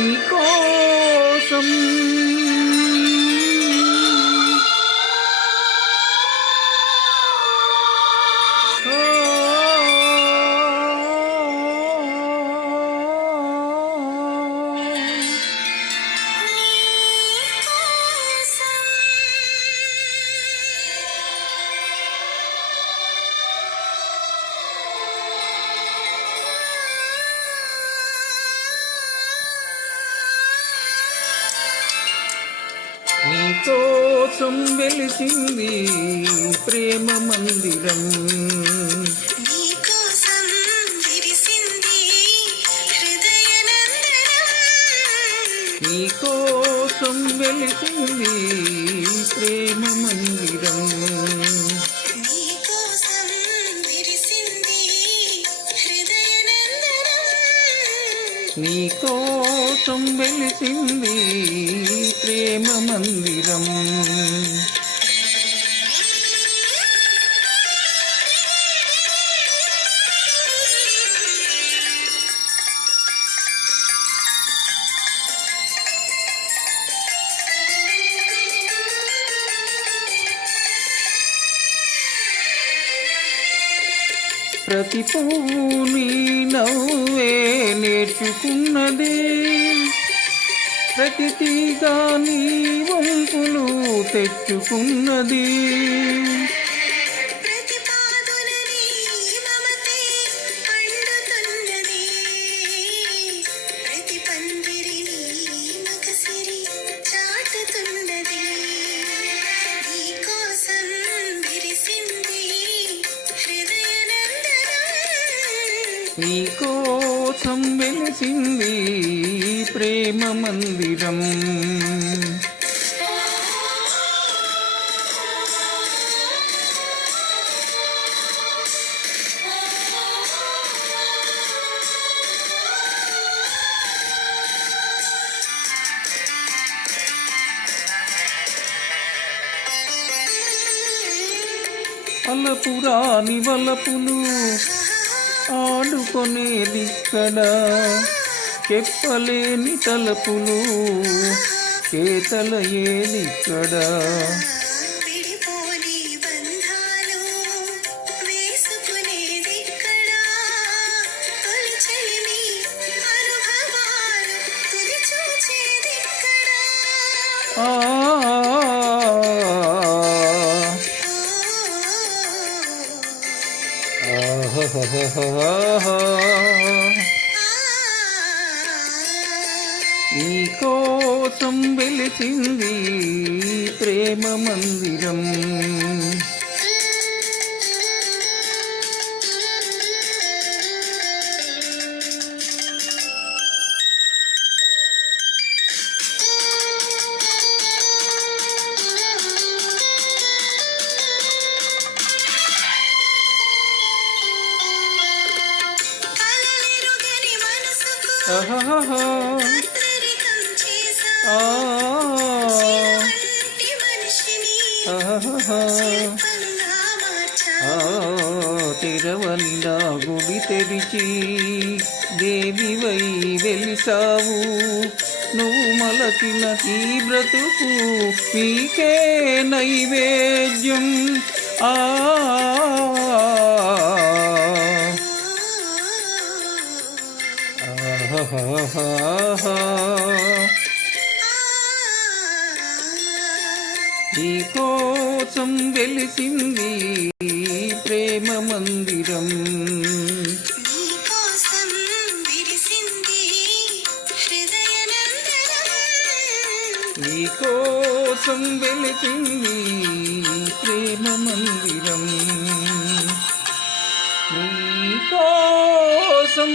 నీకోసం నీకోసం వెలిసింది ప్రేమ మందిరం, నీకోసం విరిసింది హృదయనందనం, నీకోసం వెలిసింది ప్రేమ మందిరం, నీకోసం విరిసింది హృదయనందనం, నీకోసం వెలిసింది ప్రేమ మందిరం. ప్రతి పువ్వు నీ నవ్వే నేర్చుకున్నదే, ప్రతి తీగ నీ వంపులు తెచ్చుకున్నది, ప్రతి పాదున నీ మమతే పండుతున్నది, ప్రతి పందిరి నీ మగసిరి చాటుతున్నది, నీకోసం విరిసింది హృదయనందనం, నీకోసం వెలిసింది ప్రేమ మందిరం. అలపురాని వలపులు ఆడుకొనేదిక్కడ, చెప్పలేని తలపులు కేతలయేదిక్కడ, విడిపోని బంధాలు వేసుకునేదిక్కడ, తొలి చెలిమి అనుభవాలు తుది చూచేదిక్కడ, నీకోసం వెలిసింది ప్రేమ మందిరం. కలలెరుగని మనసుకు ఆహాహా అత్తరికం చేశావు, శిలవంటి మనిషిని శిల్పంగా మార్చావు, తెరవని నా గుడి తెరిచి దేవివై వెలిసావు, నువ్వు మలచిన ఈ బ్రతుకు నీకే నైవేద్యం. నీకోసం వెలిసింది ప్రేమ మందిరం, నీకోసం విరిసింది హృదయనందనం, నీకోసం వెలిసింది ప్రేమ మందిరం, నీకోసం